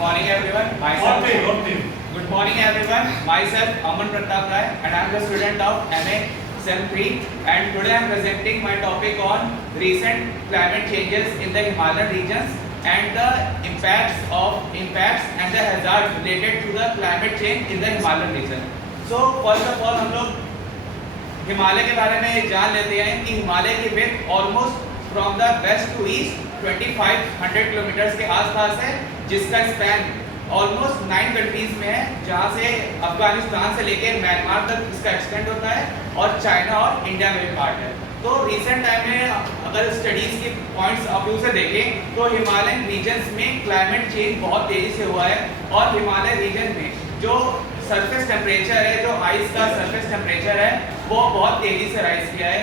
morning everyone. Good morning everyone. Myself Aman Pratap Rai and I am the student of MA Sem 3 and today I am presenting my topic on recent climate changes in the Himalayan regions and the impacts and the hazards related to the climate change in the Himalayan region. So first of all हम लोग हिमालय के बारे में जान लेते हैं कि हिमालय की width almost from the west to east 2500 kilometre के आसपास है, जिसका स्पैन ऑलमोस्ट 9 कंट्रीज में है, जहाँ से अफगानिस्तान से लेकर म्यांमार तक इसका एक्सटेंड होता है और चाइना और इंडिया में भी पार्ट है। तो रिसेंट टाइम में अगर स्टडीज के पॉइंट्स ऑफ व्यू से देखें तो हिमालयन रीजन्स में क्लाइमेट चेंज बहुत तेजी से हुआ है और हिमालय रीजन में जो सरफेस टेम्परेचर है, जो आइस का सरफेस टेम्परेचर है, वो बहुत तेजी से राइज किया है।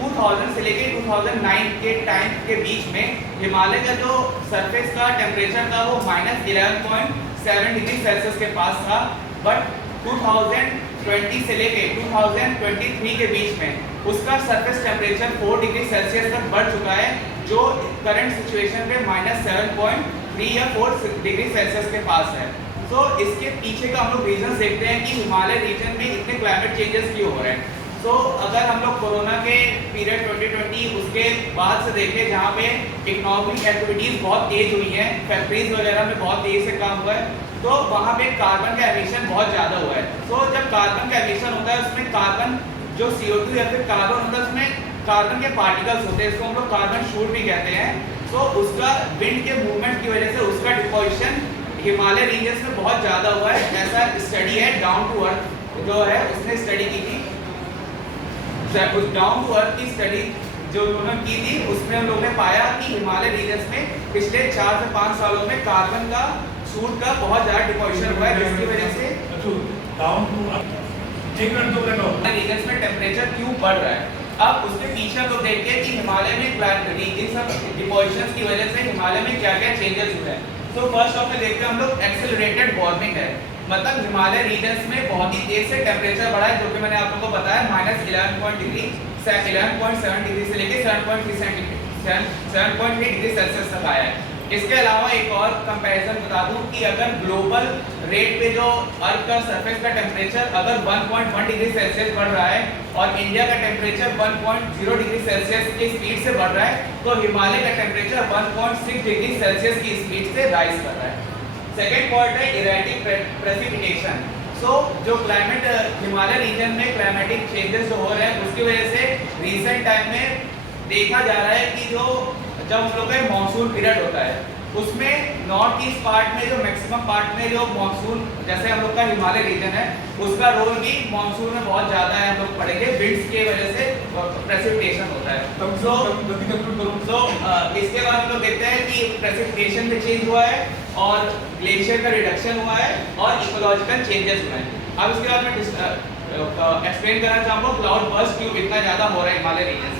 2000 से लेके 2009 के टाइम के बीच में हिमालय का जो सरफेस का टेम्परेचर था वो -11.7 डिग्री सेल्सियस के पास था, बट 2020 से लेके 2023 के बीच में उसका सरफेस टेम्परेचर 4 डिग्री सेल्सियस तक बढ़ चुका है, जो करंट सिचुएशन पे -7.3 या 4 डिग्री सेल्सियस के पास है। तो इसके पीछे का हम लोग रीजन देखते हैं कि हिमालय रीजन में इतने क्लाइमेट चेंजेस क्यों हो रहे हैं। तो अगर हम लोग कोरोना के पीरियड 2020 उसके बाद से देखें, जहाँ पे इकोनॉमिक एक्टिविटीज़ बहुत तेज हुई हैं, फैक्ट्रीज वगैरह में बहुत तेज़ से काम हुआ है, तो वहाँ पे कार्बन का एमिशन बहुत ज़्यादा हुआ है। तो जब कार्बन का एमिशन होता है उसमें कार्बन जो CO2 या फिर कार्बन होता है उसमें कार्बन के पार्टिकल्स होते हैं, इसको हम लोग कार्बन शूट भी कहते हैं। तो उसका विंड के मूवमेंट की वजह से उसका डिपोजिशन हिमालय रीजन में बहुत ज़्यादा हुआ है। ऐसा स्टडी है डाउन टू अर्थ जो है उसने स्टडी की थी, उस डाउन टू अर्थ की स्टडी जो उन्होंने की थी उसमें हम लोगों ने पाया कि हिमालय रीजन में पिछले 4 से 5 सालों में कार्बन का सूट का बहुत ज़्यादा डिपोजिशन हुआ है, जिसकी वजह से डाउन टू अर्थ रीजन में टेम्परेचर क्यों बढ़ रहा है। अब उसके पीछे हम लोग देखते हैं कि हिमालय में इन सब डिपोजिशन की वजह से हिमालय में क्या क्या चेंजेस हुए हैं। तो फर्स्ट ऑफ में देखते हैं हम लोग एक्सेलरेटेड वार्मिंग है, मतलब हिमालय रीजन्स में बहुत ही तेज से टेम्परेचर बढ़ा है, जो कि मैंने आप लोगों को बताया -11.7 डिग्री से लेकर 7.3 डिग्री सेल्सियस तक आया है। इसके अलावा एक और कंपैरिजन बता दूं कि अगर ग्लोबल रेट पे जो अर्थ का सरफेस का टेम्परेचर अगर 1.1 डिग्री सेल्सियस बढ़ रहा है और इंडिया का टेम्परेचर 1.0 डिग्री सेल्सियस की स्पीड से बढ़ रहा है, तो हिमालय का टेम्परेचर 1.6 डिग्री सेल्सियस की स्पीड से राइज कर रहा है। सेकेंड पॉइंट है इरेटिक प्रेसिपिटेशन। सो जो क्लाइमेट हिमालय रीजन में क्लाइमेटिक चेंजेस जो हो रहे हैं उसकी वजह से रिसेंट टाइम में देखा जा रहा है कि जो जब हम लोग का मानसून पीरियड होता है उसमें नॉर्थ ईस्ट पार्ट में जो मैक्सिमम पार्ट में जो मानसून, जैसे हम लोग का हिमालय रीजन है उसका रोल भी मानसून में बहुत ज़्यादा है, हम लोग पढ़ेंगे विंड्स की वजह से प्रेसिपिटेशन होता है। तो इसके बाद हम लोग देखते हैं कि प्रेसिपिटेशन में चेंज हुआ है और ग्लेशियर का रिडक्शन हुआ है और इकोलॉजिकल चेंजेस हुए हैं। अब इसके बाद मैं एक्सप्लेन करना चाहूँगा क्लाउड बर्स्ट क्यों इतना ज़्यादा हो रहा है हिमालय रीजन में।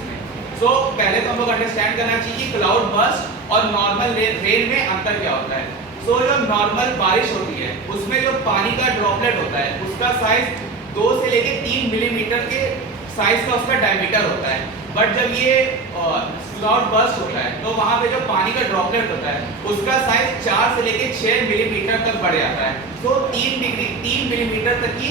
सो पहले तो हम लोग अंडरस्टैंड करना चाहिए कि क्लाउड बर्स्ट और नॉर्मल रेन में अंतर क्या होता है। सो जो नॉर्मल बारिश होती है उसमें जो पानी का ड्रॉपलेट होता है उसका साइज 2 से लेके 3 मिलीमीटर के साइज का उसका डायमीटर होता है, बट जब ये क्लाउड बर्स्ट होता है तो वहाँ पे जो पानी का ड्रॉपलेट होता है उसका साइज 4 से लेके 6 मिलीमीटर तक बढ़ जाता है। तो 3 मिलीमीटर तक की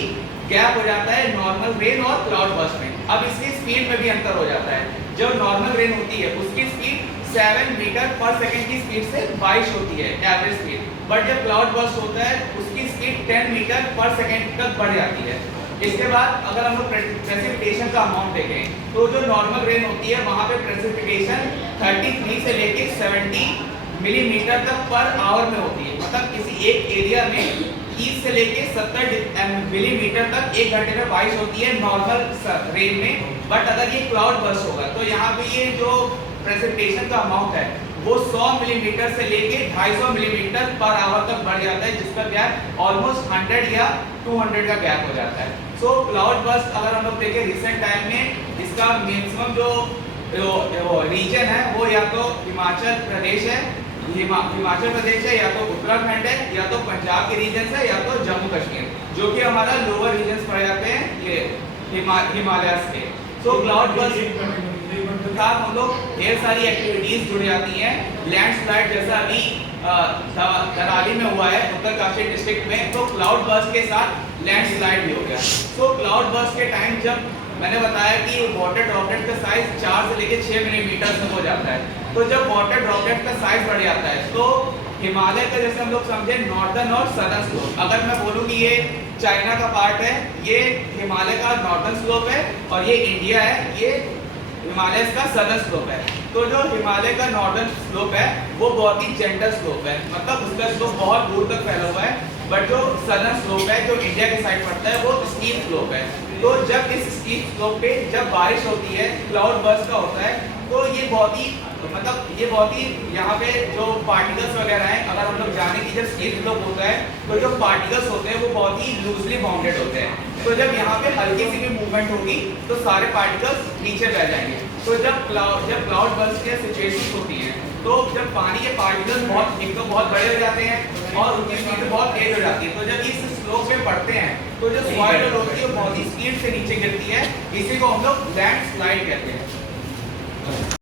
गैप हो जाता है नॉर्मल रेन और क्लाउड बर्स्ट में। अब इसकी स्पीड में भी अंतर हो जाता है। जो नॉर्मल रेन होती है उसकी स्पीड 7 मीटर पर सेकंड की स्पीड से बारिश होती है एवरेज स्पीड, बट जब क्लाउड बर्स्ट होता है उसकी स्पीड 10 मीटर पर सेकंड तक बढ़ जाती है। इसके बाद अगर हम लोग प्रेसिपिटेशन का अमाउंट देखें तो जो नॉर्मल रेन होती है वहाँ पे प्रेसिपिटेशन 33 से लेके 70 मिलीमीटर तक पर आवर में होती है, मतलब किसी एक एरिया में 30 से लेके 70 मिलीमीटर तक 1 घंटे में बारिश होती है नॉर्मल रेन में। बट अगर ये क्लाउड बर्स्ट होगा तो यहाँ पे ये जो प्रेसिपिटेशन का अमाउंट है वो 100 मिलीमीटर से लेके 250 मिलीमीटर पर आवर तक बढ़ जाता है, जिसका गैप ऑलमोस्ट 100 या 200 का गैप हो जाता है। सो क्लाउड बर्स्ट अगर हम लोग देखें रिसेंट टाइम में इसका मैक्सिमम जो रीजन है वो या तो हिमाचल प्रदेश है, या तो उत्तराखंड है, या तो पंजाब के रीजन है, या तो जम्मू कश्मीर, जो कि हमारा लोअर रीजन पड़ जाते हैं ये हिमालय के। सो क्लाउड बर्स्ट साथ हम लोग ढेर सारी एक्टिविटीज जुड़ जाती हैं। लैंडस्लाइड जैसा अभी कराली में हुआ है, उत्तरकाशी डिस्ट्रिक्ट में, तो क्लाउड बर्स्ट के साथ लैंडस्लाइड भी हो गया। तो क्लाउड बर्स्ट के टाइम जब मैंने बताया कि वाटर ड्रॉपलेट का साइज 4 से लेकर 6 मिलीमीटर तक हो जाता है, तो जब वाटर ड्रॉपलेट का साइज बढ़ जाता है तो हिमालय का, जैसे हम लोग समझे नॉर्दर्न और सदर्न स्लोप, अगर मैं बोलूँ कि ये चाइना का पार्ट है, ये हिमालय का नॉर्दर्न स्लोप है, और ये इंडिया है, ये हिमालय का सदर्न स्लोप है। तो जो हिमालय का नॉर्दर्न स्लोप है वो बहुत ही जेंटल स्लोप है, मतलब उसका स्लोप बहुत दूर तक फैला हुआ है। बट जो सदर्न स्लोप है, जो इंडिया के साइड पड़ता है, वो स्टीप स्लोप है। तो जब इस स्टीप स्लोप पे जब बारिश होती है, क्लाउड बर्स्ट का होता है, तो ये बहुत ही यहाँ पे जो पार्टिकल्स वगैरह हैं, अगर हम लोग जाने की, जब स्टीप स्लोप होता है तो जो पार्टिकल्स होते हैं वो बहुत ही लूजली बाउंडेड होते हैं। तो जब यहाँ पे हल्की सी भी मूवमेंट होगी तो सारे पार्टिकल्स नीचे बह जाएंगे। तो जब क्लाउड बर्स्ट की सिचुएशन होती है, तो जब पानी के पार्टिकल्स बहुत बड़े हो जाते हैं और उनकी स्पीड बहुत तेज हो जाती है, तो जब इस स्लोप पे पड़ते हैं तो जो सॉइल होती है वो बहुत ही स्पीड से नीचे गिरती है। इसी को हम लोग लैंडस्लाइड कहते हैं।